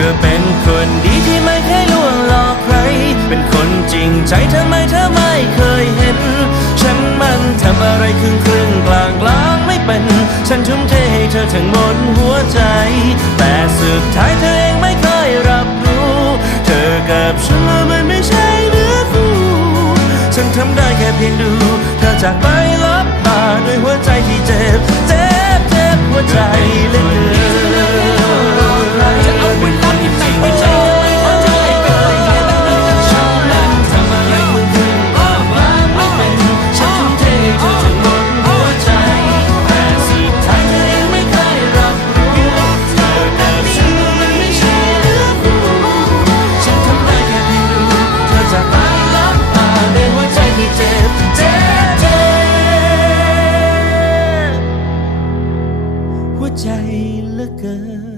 ก็เป็นคนดีที่ไม่เคยลวงหลอกใคร เป็นคนจริงใจทำไมเธอไม่เคยเห็น ฉันมันทำอะไรครึ่งครึ่งกลางกลางไม่เป็น ฉันทุ่มเทให้เธอทั้งหมดหัวใจ แต่สุดท้ายเธอเองไม่เคยรับรู้ เธอกับฉันมันไม่ใช่เนื้อคู่ฉันทำได้แค่เพียงดู เธอจากไป หัวใจเหลือเกิน